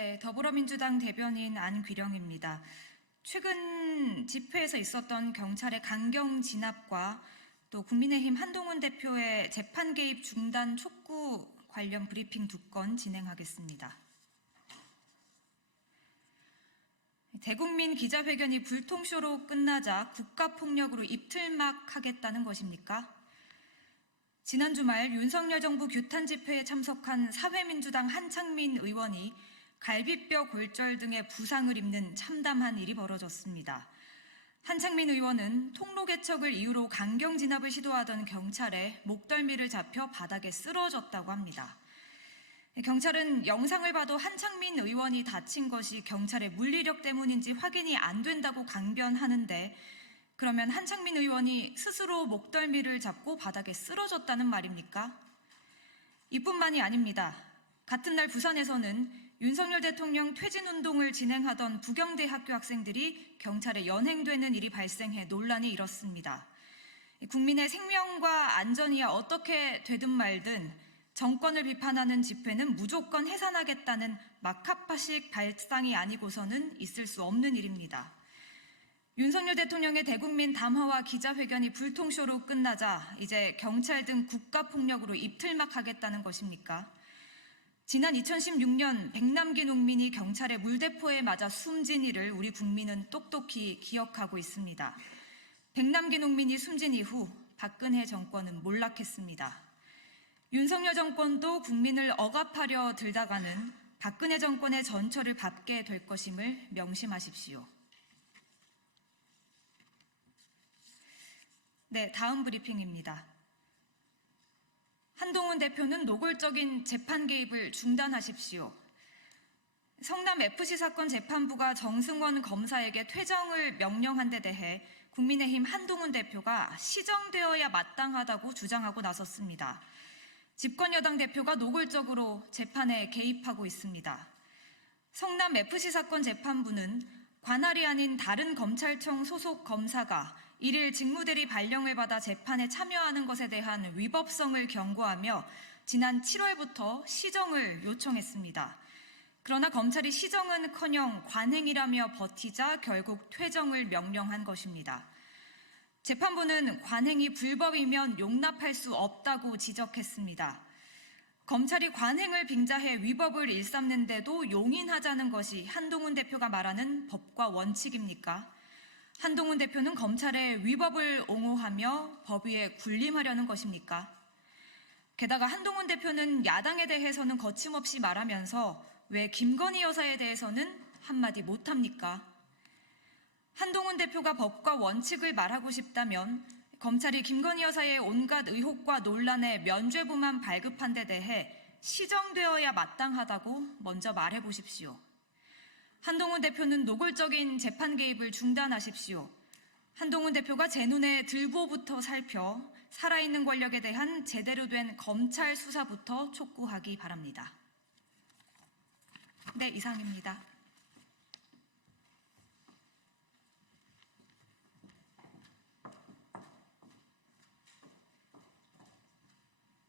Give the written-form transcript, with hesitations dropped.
네, 더불어민주당 대변인 안귀령입니다. 최근 집회에서 있었던 경찰의 강경 진압과 또 국민의힘 한동훈 대표의 재판 개입 중단 촉구 관련 브리핑 2건 진행하겠습니다. 대국민 기자회견이 불통쇼로 끝나자 국가폭력으로 입틀막하겠다는 것입니까? 지난 주말 윤석열 정부 규탄 집회에 참석한 사회민주당 한창민 의원이 갈비뼈 골절 등의 부상을 입는 참담한 일이 벌어졌습니다. 한창민 의원은 통로 개척을 이유로 강경 진압을 시도하던 경찰에 목덜미를 잡혀 바닥에 쓰러졌다고 합니다. 경찰은 영상을 봐도 한창민 의원이 다친 것이 경찰의 물리력 때문인지 확인이 안 된다고 강변하는데, 그러면 한창민 의원이 스스로 목덜미를 잡고 바닥에 쓰러졌다는 말입니까? 이뿐만이 아닙니다. 같은 날 부산에서는 윤석열 대통령 퇴진운동을 진행하던 부경대 학교 학생들이 경찰에 연행되는 일이 발생해 논란이 일었습니다. 국민의 생명과 안전이야 어떻게 되든 말든 정권을 비판하는 집회는 무조건 해산하겠다는 막하파식 발상이 아니고서는 있을 수 없는 일입니다. 윤석열 대통령의 대국민 담화와 기자회견이 불통쇼로 끝나자 이제 경찰 등 국가폭력으로 입틀막하겠다는 것입니까? 지난 2016년 백남기 농민이 경찰의 물대포에 맞아 숨진 일을 우리 국민은 똑똑히 기억하고 있습니다. 백남기 농민이 숨진 이후 박근혜 정권은 몰락했습니다. 윤석열 정권도 국민을 억압하려 들다가는 박근혜 정권의 전철을 밟게 될 것임을 명심하십시오. 네, 다음 브리핑입니다. 한동훈 대표는 노골적인 재판 개입을 중단하십시오. 성남FC 사건 재판부가 정승원 검사에게 퇴정을 명령한 데 대해 국민의힘 한동훈 대표가 시정되어야 마땅하다고 주장하고 나섰습니다. 집권여당 대표가 노골적으로 재판에 개입하고 있습니다. 성남FC 사건 재판부는 관할이 아닌 다른 검찰청 소속 검사가 1일 직무대리 발령을 받아 재판에 참여하는 것에 대한 위법성을 경고하며 지난 7월부터 시정을 요청했습니다. 그러나 검찰이 시정은커녕 관행이라며 버티자 결국 퇴정을 명령한 것입니다. 재판부는 관행이 불법이면 용납할 수 없다고 지적했습니다. 검찰이 관행을 빙자해 위법을 일삼는데도 용인하자는 것이 한동훈 대표가 말하는 법과 원칙입니까? 한동훈 대표는 검찰의 위법을 옹호하며 법 위에 군림하려는 것입니까? 게다가 한동훈 대표는 야당에 대해서는 거침없이 말하면서 왜 김건희 여사에 대해서는 한마디 못합니까? 한동훈 대표가 법과 원칙을 말하고 싶다면 검찰이 김건희 여사의 온갖 의혹과 논란에 면죄부만 발급한 데 대해 시정되어야 마땅하다고 먼저 말해보십시오. 한동훈 대표는 노골적인 재판 개입을 중단하십시오. 한동훈 대표가 제 눈에 들보부터 살펴 살아있는 권력에 대한 제대로 된 검찰 수사부터 촉구하기 바랍니다. 네, 이상입니다.